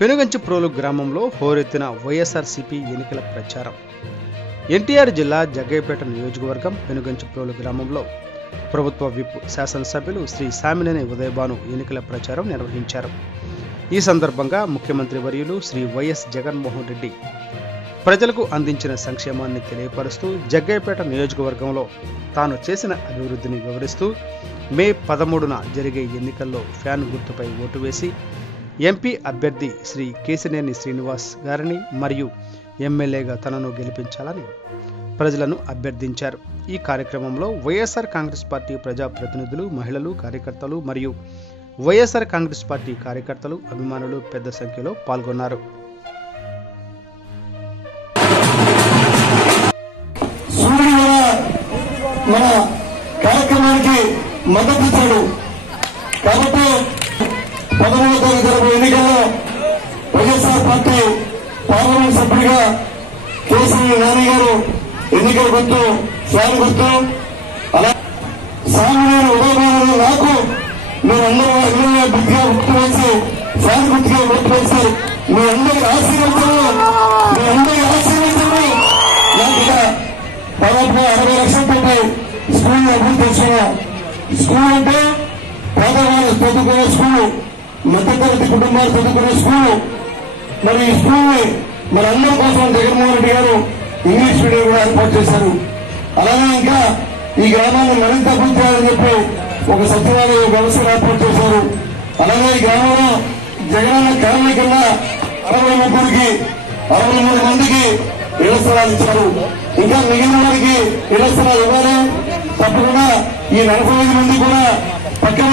పెనుగంచిప్రోలు గ్రామంలో హోరెత్తిన వైఎస్ఆర్సీపీ ఎన్నికల ప్రచారం. ఎన్టీఆర్ జిల్లా జగ్గయ్యపేట నియోజకవర్గం పెనుగంచిప్రోలు గ్రామంలో ప్రభుత్వ విప్ శాసనసభ్యులు శ్రీ సామినేని ఉదయభాను ఎన్నికల ప్రచారం నిర్వహించారు. ఈ సందర్భంగా ముఖ్యమంత్రి వర్యులు శ్రీ వైఎస్ జగన్మోహన్ రెడ్డి ప్రజలకు అందించిన సంక్షేమాన్ని తెలియపరుస్తూ జగ్గయ్యపేట నియోజకవర్గంలో తాను చేసిన అభివృద్ధిని వివరిస్తూ మే 13న జరిగే ఎన్నికల్లో ఫ్యాన్ గుర్తుపై ఓటు వేసి ఎంపీ అభ్యర్థి శ్రీ కేశినేని శ్రీనివాస్ గారిని మరియు ఎమ్మెల్యేగా తనను గెలిపించాలని ప్రజలను అభ్యర్థించారు. ఈ కార్యక్రమంలో వైఎస్ఆర్ కాంగ్రెస్ పార్టీ ప్రజాప్రతినిధులు, మహిళలు, కార్యకర్తలు మరియు వైఎస్ఆర్ కాంగ్రెస్ పార్టీ కార్యకర్తలు, అభిమానులు పెద్ద సంఖ్యలో పాల్గొన్నారు. మన కార్యక్రమానికి మద్దతు ఇచ్చాడు కాబట్టి 13వ తారీఖు జరగబోయే ఎన్నికల్లో వైఎస్ఆర్ పార్టీ పార్లమెంట్ సభ్యుడిగా కేసీఆర్ నాని గారు ఎన్నికల గుర్తు ఫ్యాన్ గుర్తు, అలా సామినేని ఉదయభాను నాకు మీరందరూ ఎమ్మెల్యే గుర్తుగా గుర్తు వేసి ఫ్యాన్ గుర్తుగా గుర్తు వేసి మీ అందరి ఆశీర్వదించండి నాకు దాదాపుగా 60 లక్షల పెట్టి స్కూల్ అభివృద్ధి చేస్తున్నాం. స్కూల్ అంటే పేదవాళ్ళు చదువుకునే స్కూల్, మధ్యతరగతి కుటుంబాలు చదువుకునే స్కూల్. మరి ఈ స్కూల్ ని మన అందరి కోసం జగన్మోహన్ రెడ్డి గారు ఇంగ్లీష్ మీడియం కూడా ఏర్పాటు చేశారు. అలాగే ఇంకా ఈ గ్రామాన్ని మరింత అభివృద్ధి చేయాలని చెప్పి ఒక సచివాలయ వ్యవస్థ ఏర్పాటు చేశారు. అలాగే ఈ గ్రామంలో జగనన్న కాలనీ కింద 63 మందికి ఇళ్ల స్థలాలు ఇచ్చారు. ఇంకా మిగిలిన వారికి ఇళ్ల స్థలాలు ఇవ్వాలి. తప్పకుండా ఈ 45 మంది కూడా పక్కన